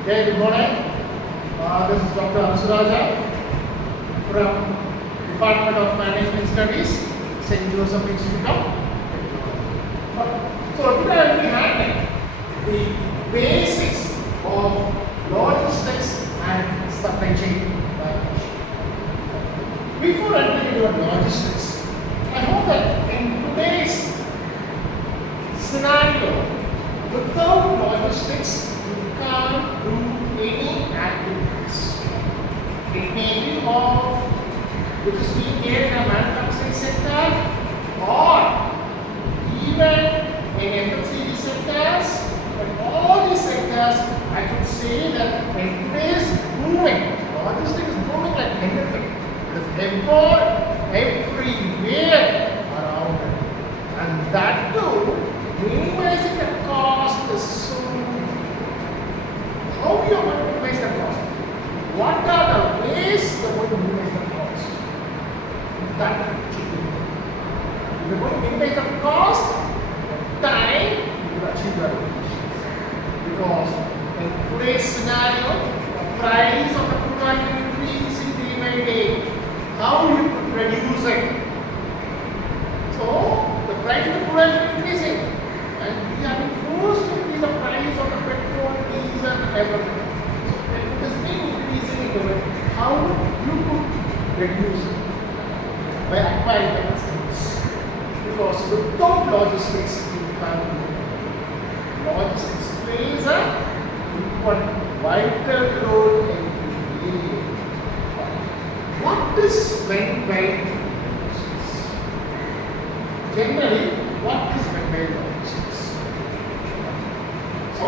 Okay, good morning. This is Dr. Arasuraja from Department of Management Studies, St. Joseph Institute of Technology. So today I will be handling the basics of logistics and supply chain management. Before entering into logistics, I hope that in today's scenario, without logistics, you can't do any activities. It may be of which is being made in a manufacturing sector or even in FMCG sectors. But all these sectors, I could say that in today's booming, logistics is booming like anything. It is everywhere around it. And that too, minimizing the cost is so difficult. How you are going to minimize the cost? What are the ways you are going to minimize the cost? That should be. If you are going to minimize the cost, time, you will achieve your efficiency. Because in today's scenario, the price of the crude oil is increasing day by day. How you could reduce it? So, the price of the crude oil is increasing. And we have been forced to increase the price of the petrol, diesel, everything. So if it is being increasing into it, how you could reduce it? By acquiring the customers. Because without logistics, you can't do it. Logistics plays a important, vital role in the area. What is meant by logistics? Generally, what is meant by logistics? So,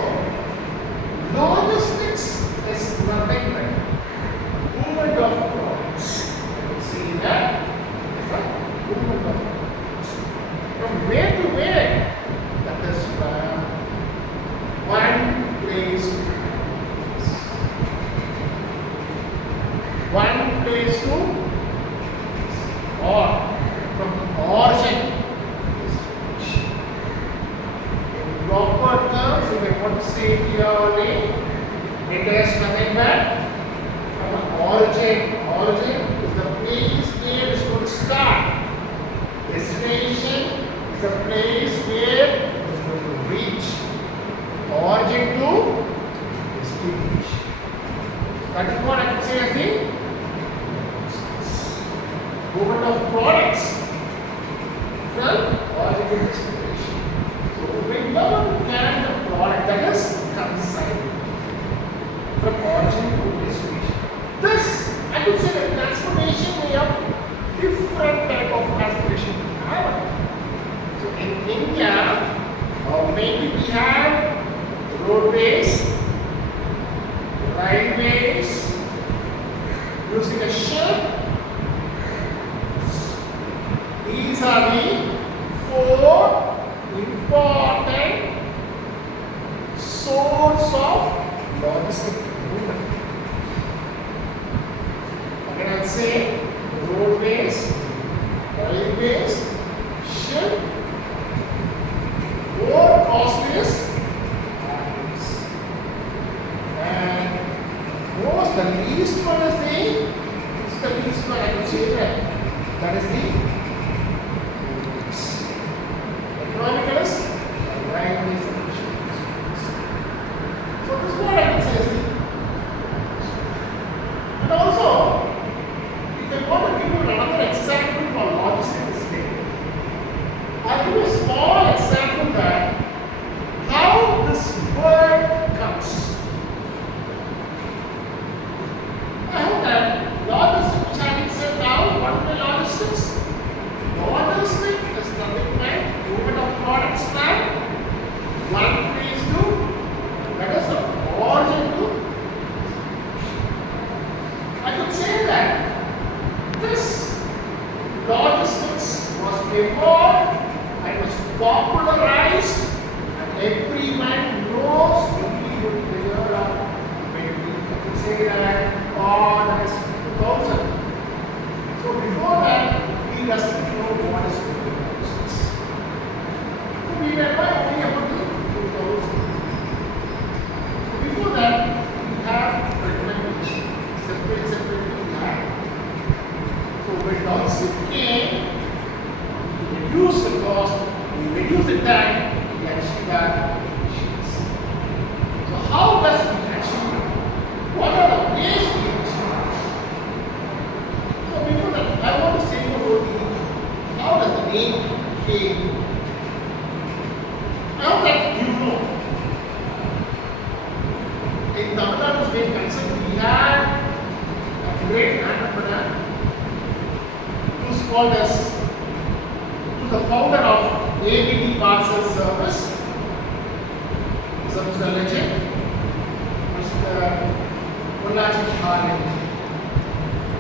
logistics is nothing but movement of products. You see that? It's a movement of products. From where to where? That is from one place to one place to or from origin. Proper terms, if I want to say clearly, it is nothing but from an origin. Origin is the place where it is going to start. Destination is the place where it is going to reach. Origin to destination. That is what I can say as the movement of products from origin to destination. When you are to carry the product, that is consignment from origin to destination. This, I could say that transportation may have different type of transportation we have. So in India, maybe we have roadways, railways, using a ship. These are the four important source of logistic movement. Again, I'll say roadways, railways, ship, more costliest highways. And most the least one is the least one I would say that is the economicalist and railways and ships. So this is what I would say is the and also if I want to give you another example for logistics today, I'll give you a small example that how this word comes. I hope that logistics which I can say now, what is the logistics? Logistics is nothing but movement of products from one place to that is the great entrepreneur who's called as, who's the founder of ABD Parcel Service. He's a legend, Mr. Pollachi Harlan.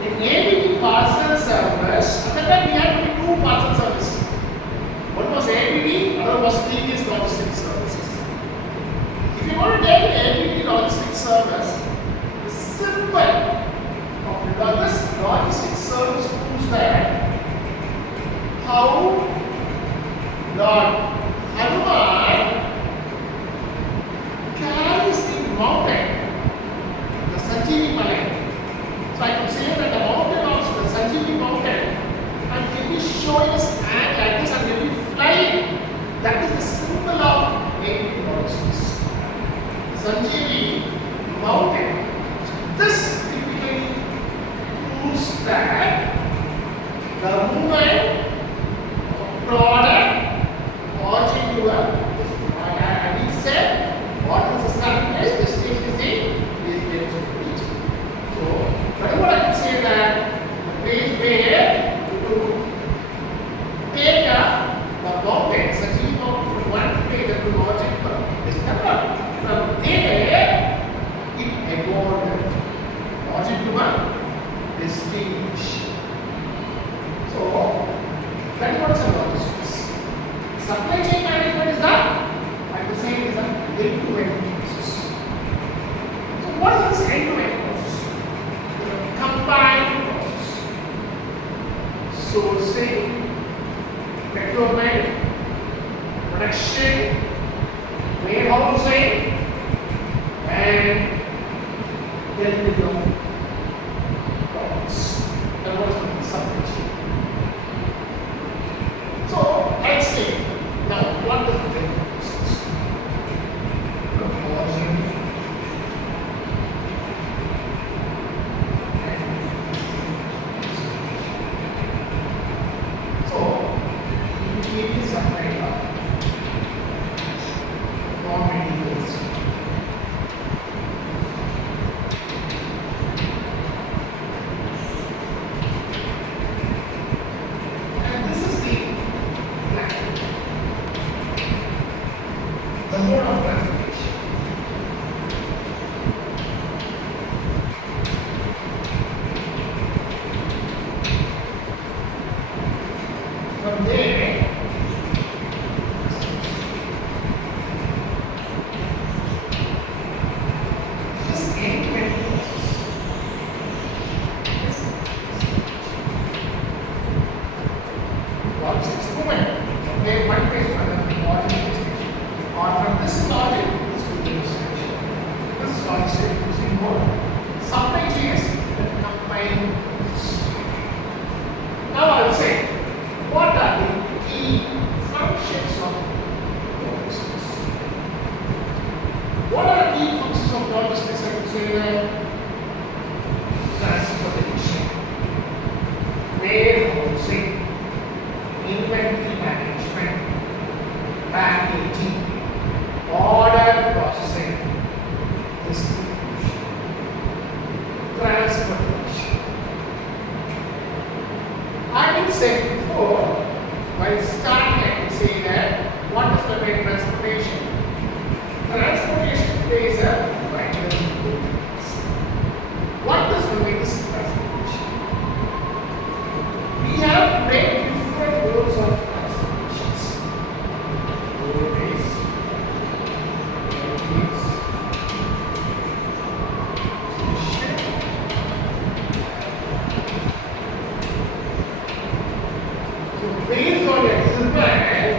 In ABD Parcel Service, at that time we had only two parcel services. One was ABD, other was TVS Logistics Services. If you want to take ABD Logistics Service, the symbol of this logistics service proves that how Lord Hanuman carries the mountain, the Sanjeevi Malay. So I could say that the mountain of the Sanjeevi mountain, and he'll be showing his hand like this and he'll be flying. That is the symbol of ABD Logistics. Sanjeevi mountain. This typically proves that the movement of a product origin to I did say what is the starting place, destination is going to reach. So, whatever I can say that the place where to take the mountain, Sanjeevi mountain from one place to origin is covered. From there, it evolved origin to one destination. So, that is what is a logistics. Supply chain management is that, I would say, is an end-to-end process. So, what is this end-to-end process? It is a combined process. Sourcing, procurement, production, warehousing, and delivery of products. That was the supply chain. So, let's see. Now, what does the delivery process? From origin so, immediately supply raw materials. And this is the plan, the mode of transportation. From there, this end-to-end process. Logistics movement from there one place to another origin destination, or from this origin to this destination. This is logistics using mode. Supply chain is the combined process. Now I will say, what are the key functions of logistics? What are the key functions of logistics? I would say transportation, warehousing, inventory management, packaging, order processing, distribution, transportation. I will say before, while starting, I can say that what is the main transportation? Transportation plays a vital role. What does the latest transportation? We have made different roles of transportations. Roadways, railways, station. So based on your demand,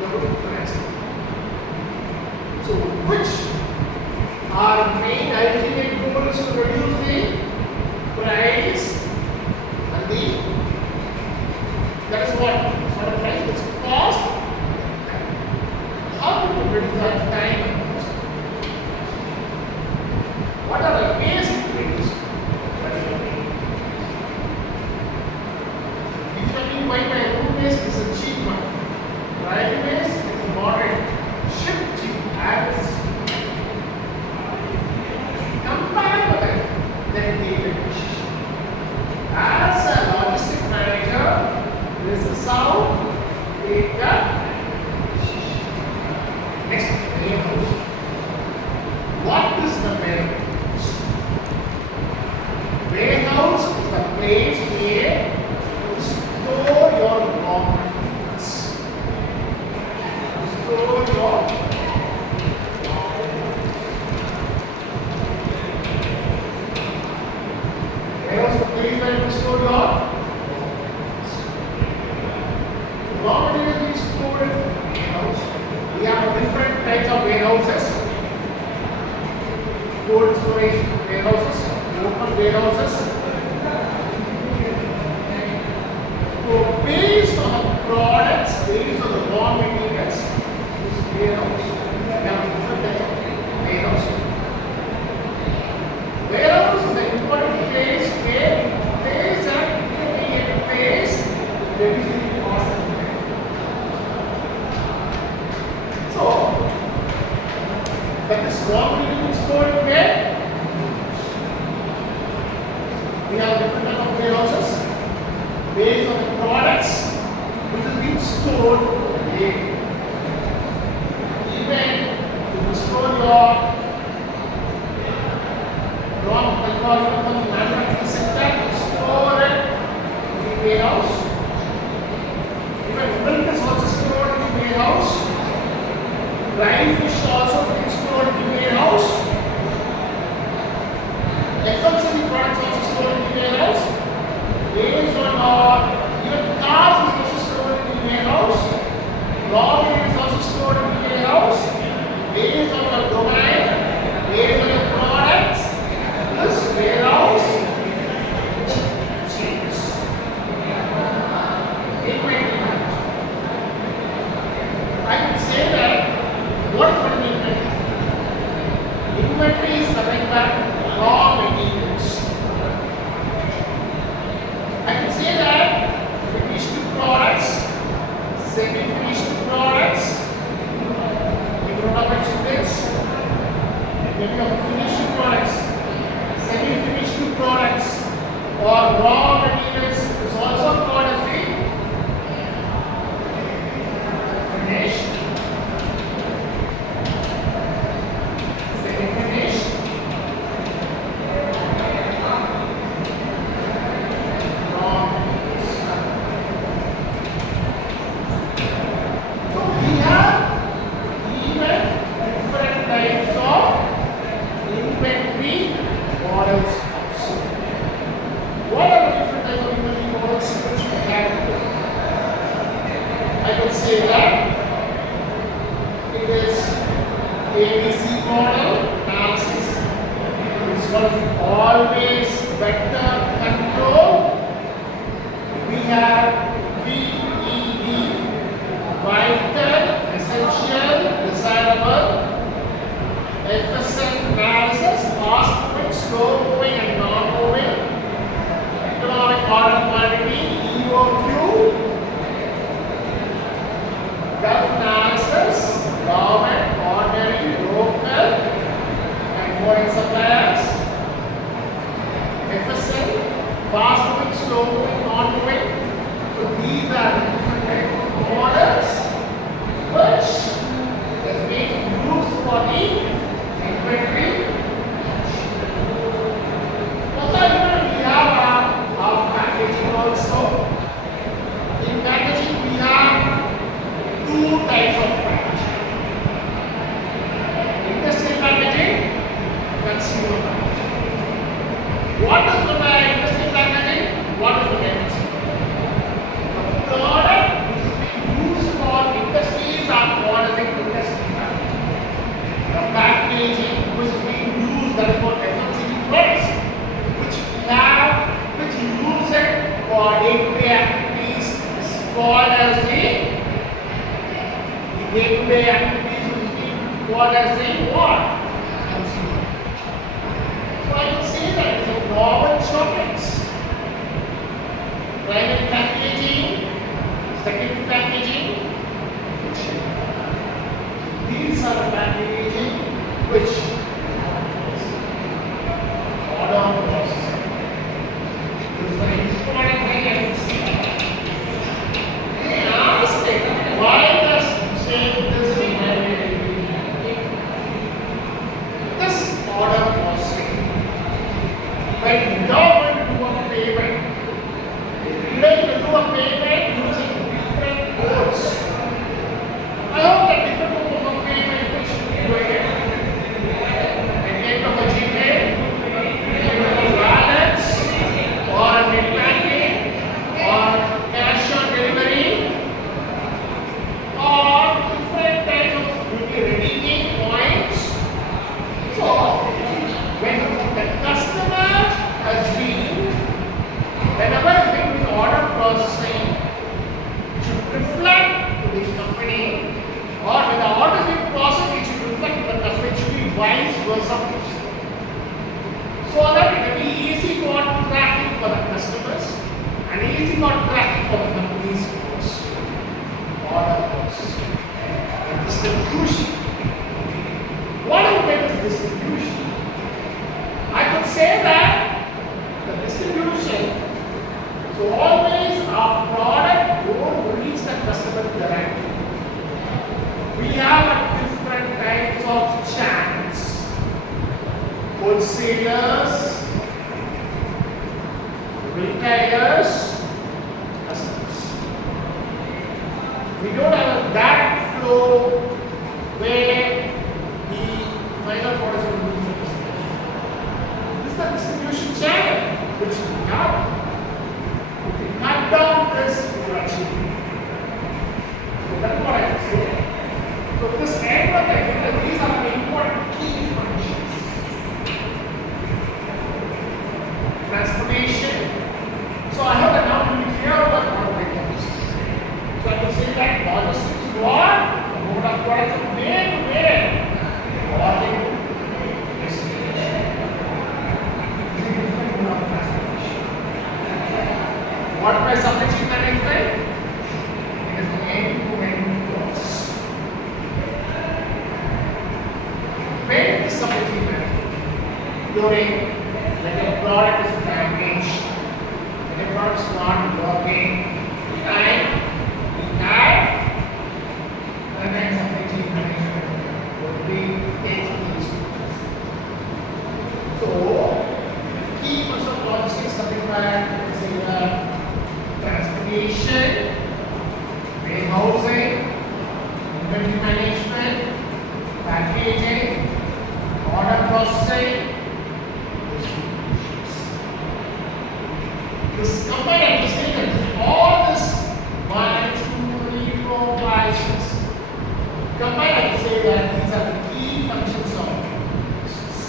you have to transport. So which our main ultimate goal is to reduce the price and that is what? For the price, it's cost. How do you reduce that time and cost? What are the ways to reduce it? What is the way? If you mean by roadways, it's a cheap one. Railways, it's a moderate. Ship cheap, average. Compare with it, then it cold storage warehouses, open warehouses. So based on the products, based on the raw materials, this warehouse, we have different types of warehouse. Warehouse is an important place where there is an intermediate place where we see the cost of the. So, that is raw material stored where we have different types of warehouses based on the products which is being stored there. Even you store your raw material from the manufacturing sector, you store it in the warehouse. Even milk is also stored in the warehouse. Dry fish also being stored in the warehouse. FMCG products also stored in the warehouse. Based on even cars is also stored in the warehouse. Raw material is also stored in the warehouse. Based on your domain, based on your products, this warehouse changes. Inventory management. I can say that what is inventory? Inventory is nothing but raw materials. I can say that finished products, semi-finished products, we don't have mentioned this. Maybe of finished products, semi-finished products, or raw materials is also called as the finished, semi-finished, raw materials. So we have even different types of inventory models also. What are the different types of inventory models which we have? I could say that it is ABC model analysis. It's called always better control. We have VED, vital, essential, desirable. FSN analysis, fast moving, slow moving, and non moving. Economic order quantity, EOQ. Gulf analysis, government, ordinary, local, and foreign suppliers. FSN, fast moving, slow moving, non moving. So these are the different types of models which has been used for the inventory. Also, we have our packaging also. In packaging, we have two types of packaging: industrial packaging, consumer packaging. What is the industrial packaging? What is the consumer? The product which is being used for industries are called as industry packaging. The packaging which is being used that is for FMCG products, which use it for day-to-day activities, is called as the day-to-day activities which is being called as the what? Consumer. So I can say that it's a normal chocolates. Primary packaging, secondary packaging. These are the packaging which order processing. This is very important thing I can see. They asked it, why does say this in this order processing? When you are going to do a payment, you like to do a payment using different codes. I hope that different mode of payment which you was supposed. So that it will be easy for tracking for the customers and easy for tracking for the company's cost, order cost, and distribution. What do you make is distribution? I could say that the distribution, so always our product won't reach the customer directly. We have a different types of channels. Wholesalers, retailers, customers. We don't have a direct flow where the final products will reach the customers. This is the distribution channel which we have. If we cut down this, we will achieve. So that's what I can say. So this end of the agenda, these are the important key functions. Transportation. So I hope that now you will be clear about what it is. So I can say that logistics is what? The mode of products from where to where? Or to destination. This is a different mode of transportation. What by supply chain management? It is the end-to-end process. When is supply chain management? During when a product is damaged, when a product is not working, we have the next supply chain management will be takes these. So, key first of logistics coming back, let's say transportation, warehousing, inventory management, packaging, order processing. This combined understanding, all this 1, 2, 3, 4, 5, 6. Combined, I can say that these are the key functions of business.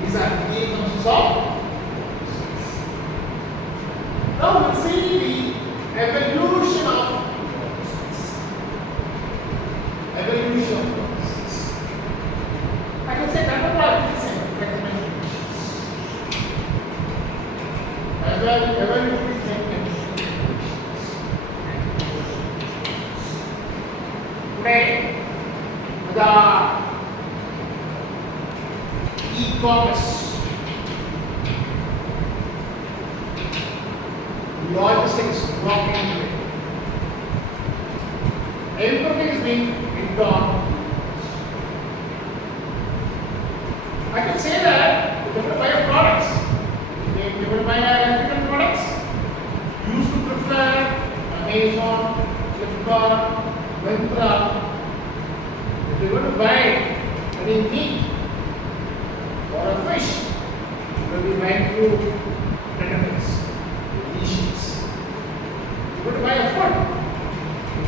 These are the key functions of business. Now we'll see the evolution of business. Evolution of business. I can say number one is recommendations. Today, the e-commerce, logistics walking, everything is being done. I can say that if you want to buy a products, if you want to buy electrical products, you used to prefer Amazon, Flipkart, Myntra. If you want to buy any meat or a fish, you will be buying through tentacles, issues. If you want to buy a food,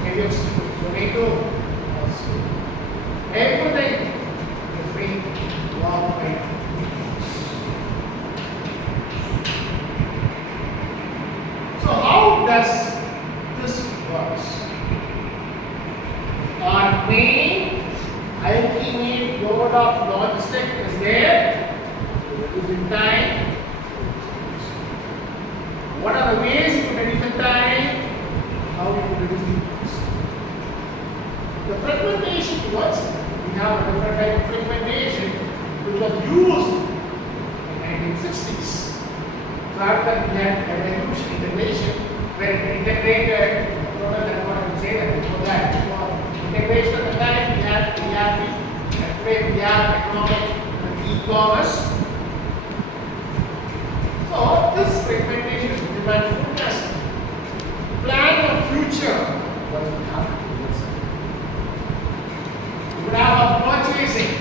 maybe of tomato or soup. Everything is being walked by. So how does this work? Our main ultimate goal of logistics is there, reducing time. What are the ways to reduce the time? How we can reduce the cost? The fragmentation works. We have a different type of fragmentation which was used in 1960s. So after we had a huge integration, where it integrated, I would say that before that, before integration of the time, we had ERP, and today we have economic and e-commerce. So this fragmentation is demand forecasting. Plan your future. What will happen to this? You would have a purchasing,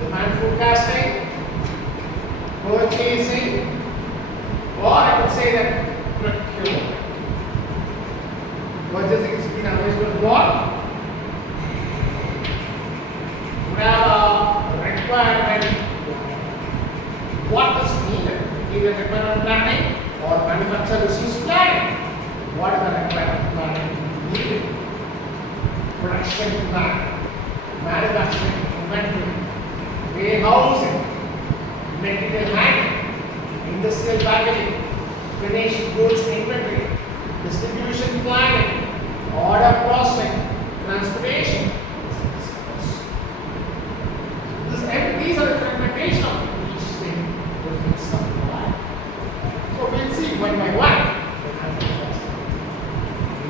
demand forecasting, purchasing, or I would say that procurement. Purchasing is been available for what? You have a requirement. What is needed? Either requirement planning or manufacturer resource planning. What is the requirement planning needed? Production plan, manufacturing, inventory. warehousing, material handling, industrial packaging, finished goods inventory, distribution planning, order processing, transportation. These are the fragmentation of each thing within some line. So we'll see one by one.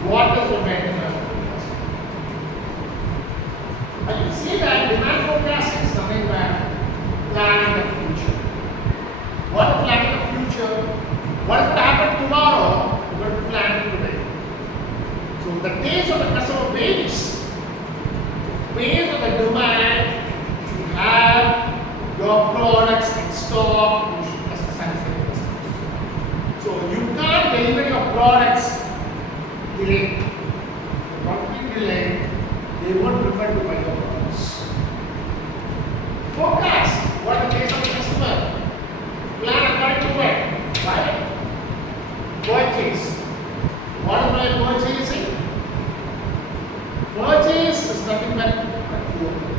What is demand and forecasting? I can see that demand forecasting is nothing but planning the future. What is planning the future? What will happen tomorrow? We're going to plan today. So the taste of the customer varies based on the demand to have your products in stock. You should just satisfy the customers. So you can't deliver your products delayed. If delayed, they won't prefer to buy your products. Forecast. What is the case of the customer? Plan according to what? Right? Purchase. What am I purchasing? Purchase is nothing but procurement.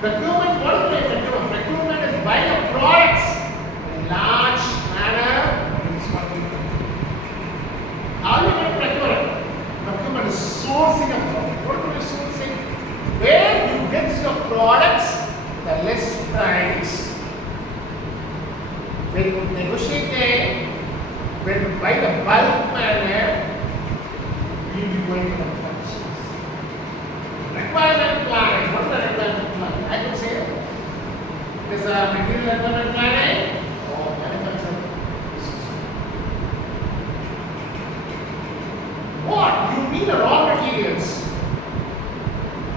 Procurement, what is procurement? Procurement is buying your products in a large manner. How are you going to procure it? Procurement is sourcing of products. What is sourcing? Where you get your products the less price. When you negotiate them, when you buy the bulk manner, you will be going to the functions. Requirement planning. What is the requirement planning? I could say there's a material requirement planning or manufacturing. What? You need the raw materials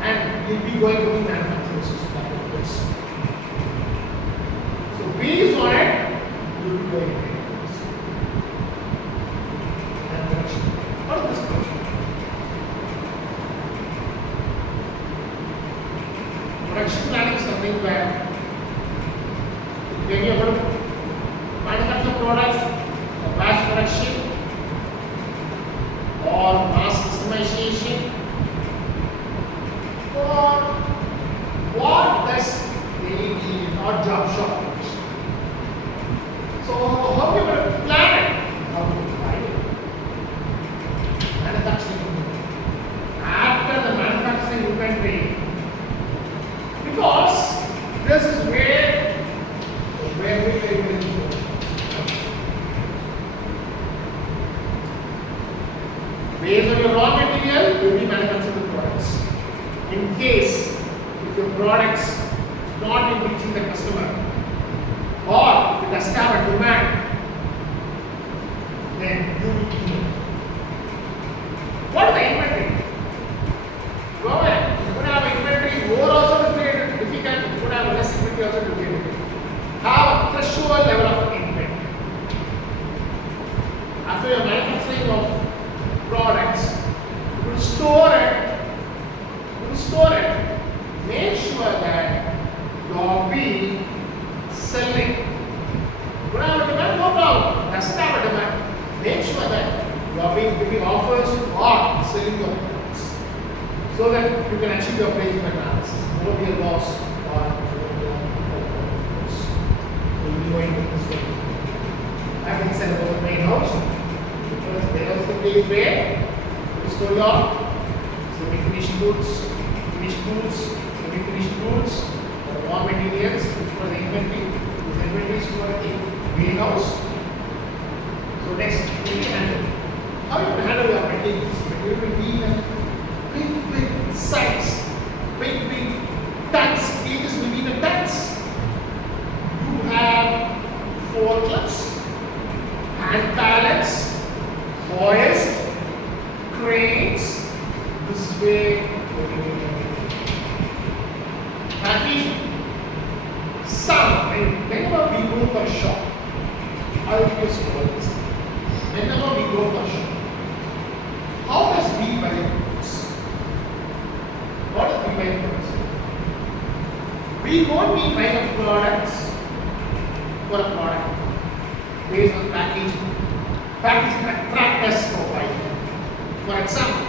and you'll be going to the manufacturing system. So based on it, you'll be going to what is this production? Production planning is something where when you are going to manufacture products for mass production or mass customization, or what does they need or job shop? So how are you going to plan it? How do you buy it? Manufacturing inventory. After the manufacturing inventory, because this is where we will go. Based on your raw material, you will be manufacturing the products. In case if your products not in reaching the customer, or if it doesn't have a demand, then you will be. What is the inventory? Go ahead. You could have inventory more also is very difficult. You could have less inventory also to be difficult. Have a threshold level of inventory. After your manufacturing of products, you will store it. Make sure that you will be selling. You don't have a demand, no problem. Doesn't have a demand. Make sure that you are giving offers or selling your products so that you can achieve your break-even analysis. There will be a loss or you will be going to this way. I can sell about the main house because there is the place where you store your semi-finished goods, semi-finished goods, or raw materials, which for the inventory. This inventory is for the warehouse. So next, we will handle. How you will handle your materials? Material will be in big size, big tons. Cages will be in the tons. You have forklifts, hand pallets, hoists, cranes. This way, packaging. Whenever we go for a shop, I will give you a small example. Whenever we go for a shop, how does we buy goods? What does we buy goods? We won't be buying products for a product based on packaging. Packaging attracts us for buying. For example,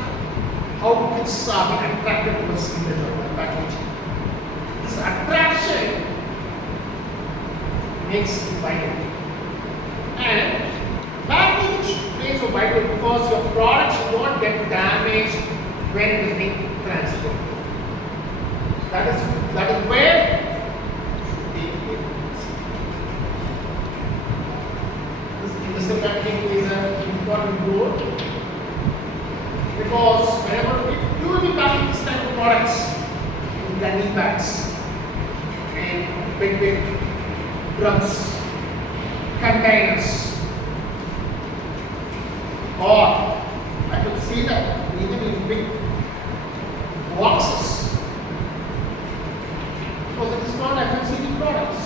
how kids are being attracted to us in the packaging. This attraction makes it vital. And package plays a vital because your product should not get damaged when it is being transported. That is where this industrial packaging is an important role, because whenever you will be packing this type of products in candy bags and big drums, containers, or I could see that even in big boxes, because it is not FMCG products,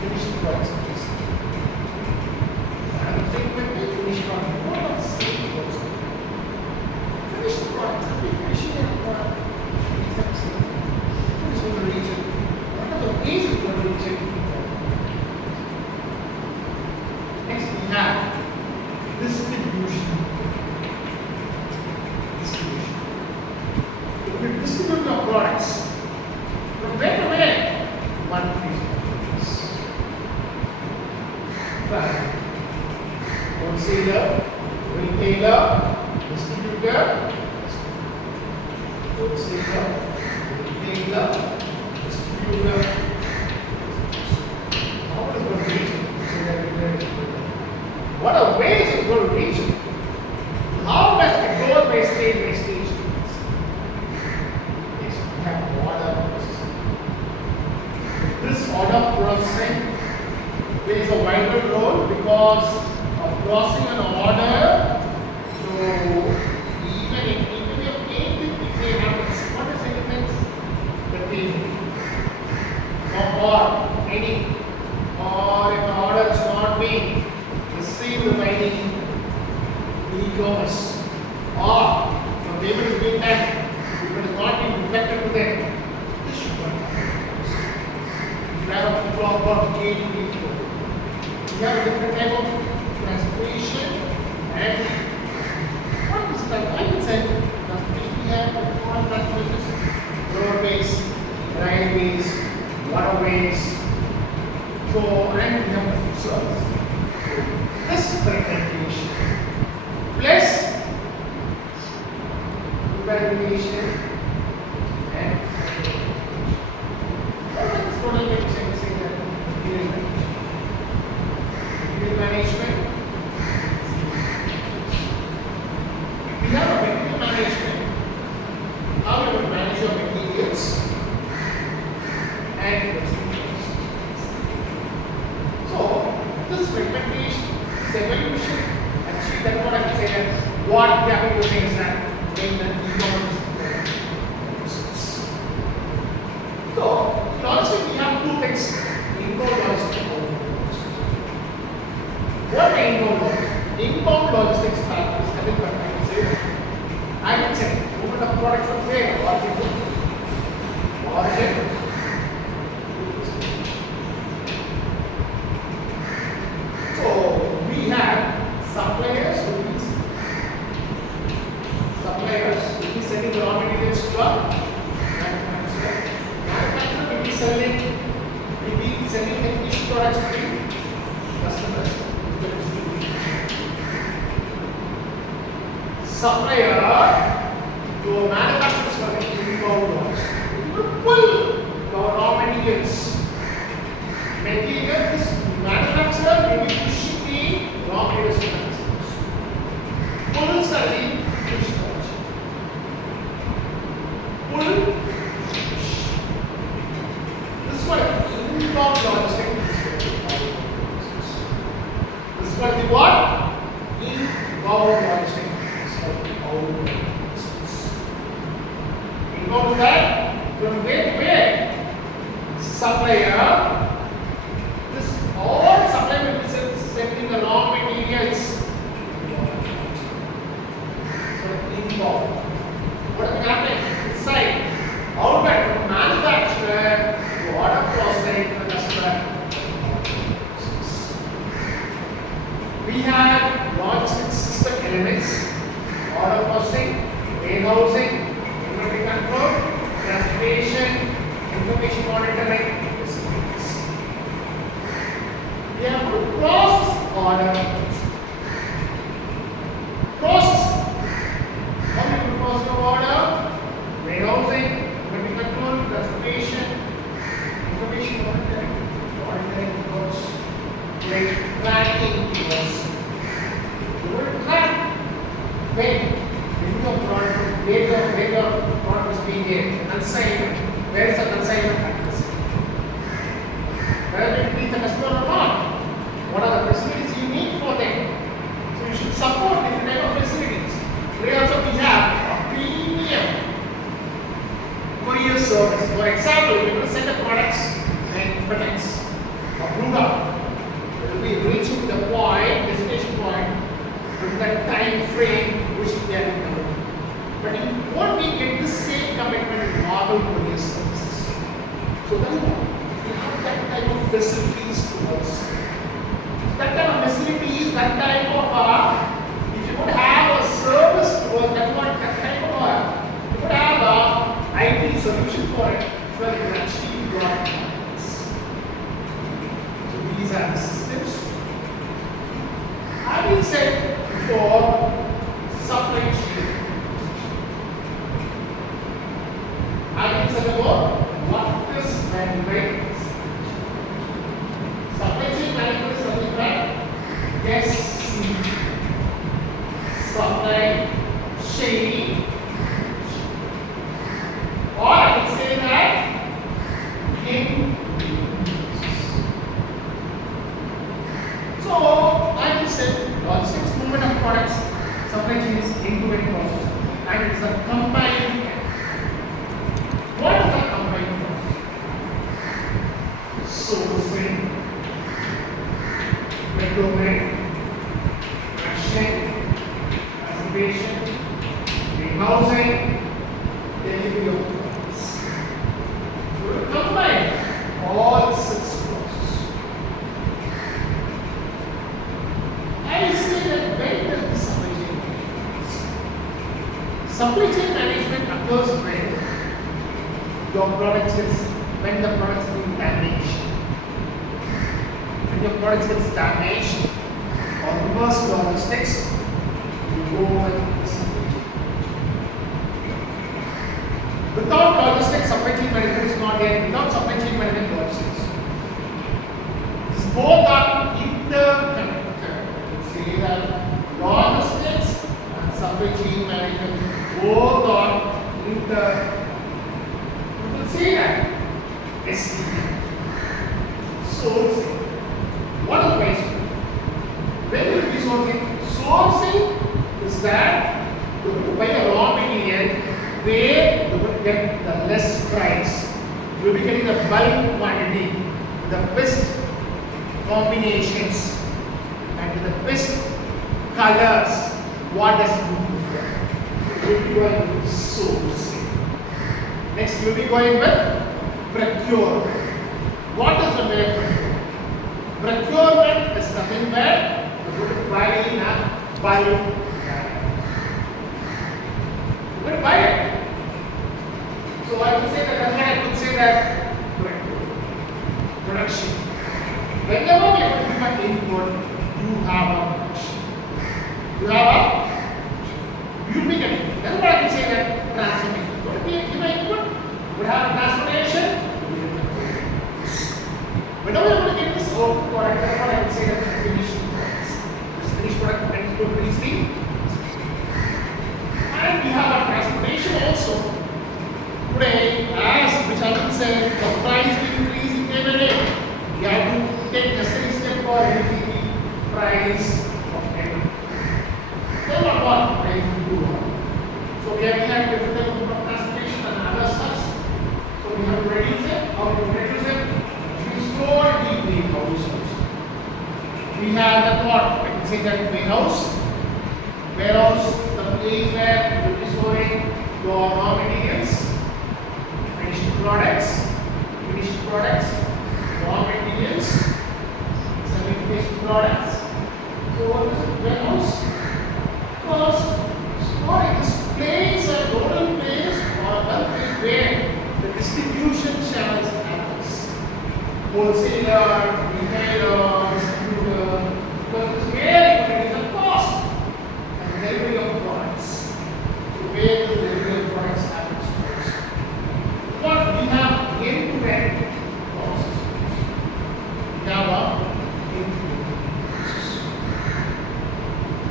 finished products. I would think when they finish product, what are the same products? Finished products, are we finishing a product? Who is going to reach it? What are the ways it's going to reach it? Next we have distribution. If we distribute our products from where to where? One place. Right. Wholesaler, retailer, distributor, wholesaler, retailer, distributor. How is it going to reach it? What are ways it's going to reach it? How does it go by stage? Yes, we have order processing. This order processing plays a vital role because of crossing an order. So even if anything may happen, what is anything? The payment or any, or if an order is not being received by the e-commerce, or the payment is being done, if it is not being reflected to them, this should not happen. You have a proper KDP flow. You have a different type of transportation, and what is that? I can say transportation. We have four transportations: roadways, railways, waterways. So, and we have the service. This fragmentation plus evaluation and what is total management? Say that material management. We have a material management. How you will manage your materials and so this fragmentation, this evolution, actually that's what I can say that what we are using is that in the e-commerce. So logistics, we have two things: inbound logistics and outbound logistics. What are inbound logistics? Inbound logistics is nothing but I would say movement of products from where? Origin. So we have suppliers who will be selling raw materials to our manufacturer. Manufacturer will be selling the finished products to customers. Supplier to manufacturers for the inbound logistics. We will pull our raw materials. This manufacturer will be pushing the raw materials to customers. Pull study, push study. Pull, push. This is what inbound logistics is. This is what the what? Inbound logistics. Inbound is that from where to where? Supplier. This all supplier will be sending the raw materials. So inbound. What is happening inside? Outbound from manufacturer to order processing to the customer. We have logistics system elements: order processing, warehousing, inventory control, transportation, information monitoring, distribution. order. Process. How do you process your order? Warehousing, inventory control, transportation, information ordering goes, like tracking goes. You will track when your product, where your product is being made, consignment. Where is the consignment address? Whether it meets the customer or not. What are the facilities you need for them? So you should support different type of facilities. Today also we have a premium courier service. For example, if you will send the products and FedEx or Blue Dot, it will be reaching the point, destination point, with that time frame which they are in. But you won't be get the same commitment in normal courier services. So then you have that type of facilities towards. That type of facilities, that type of if you would have a service towards that type of you would have a IT solution for it, so you can achieve your targets. So these are the systems. I will say before supply chain. I will say about what is management. Supply chain management is something like supply chain, or I can say that so I will say logistics movement of products, supply chain is end-to-end process, and it is a combined. What is the combined process? Sourcing, procurement, production, transportation, warehousing, delivery of products. We will combine all six processes. I say that when does the supply chain management? Supply chain management occurs when your product is when the product is being damaged. When your product gets damaged or reverse logistics, you go with the supply chain. Without logistics, supply chain management is not there. Without supply chain management, logistics. These both are interconnected. Say that logistics and supply chain management both are interconnected. You can say that sourcing. What is pricing? When will be sourcing? Sourcing is that you will buy a raw material where you will get the less price. You will be getting the bulk quantity, the best combinations, and the best colors. What does it do? You will be going with sourcing. Next, you will be going with procurement. What is the word procurement? Procurement is nothing but you will buy in a bulk. You will buy it. So I would say that I could say that production. Whenever we are looking at input, you have a production. You have a you be getting. That's what I can say that transformation. What is the input? We have a transformation. Whenever you want to get this output product, that's what I would say that the finished products. This finished product tends to reach the and we have a transportation also. Today, as which I can say, the price will increase in every day. We have to take necessary step for anything the price of everything. Tell what price we do. So we have different types of transportation and other stuff. So we have to reduce it. How to reduce it? We store deeply in houses. We have that what? I can say that warehouse. Warehouse, the place where you will be storing your raw materials, finished products, raw materials, semi-finished products. So what is it? Warehouse? Because storing this place a total place or a bulk place where the distribution channels happens. Wholesaler, retailer, distributor, because delivery of products. So where the delivery of products happens first. What we have end-to-end process. We have a end-to-end process.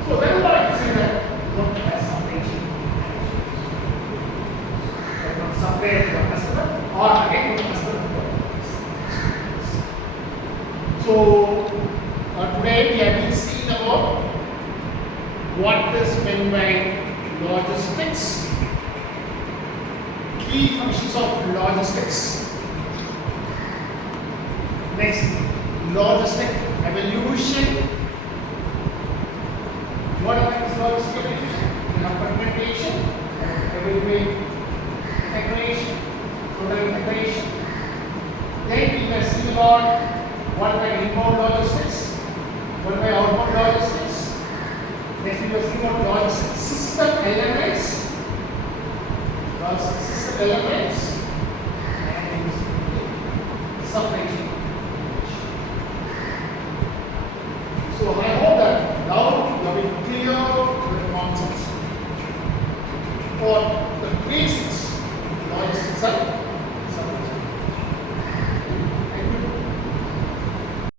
So then what I can say that what has supply chain management. From supplier to the customer or again from the customer to the customer. So today we have been seeing about what is meant by logistics, key functions of logistics. Next, logistic evolution. What is logistic evolution? We have fragmentation, evaluate, integration, total integration. Then we will see about what by inbound logistics, what by outbound logistics. Next we will see about logistics system elements, and supply chain.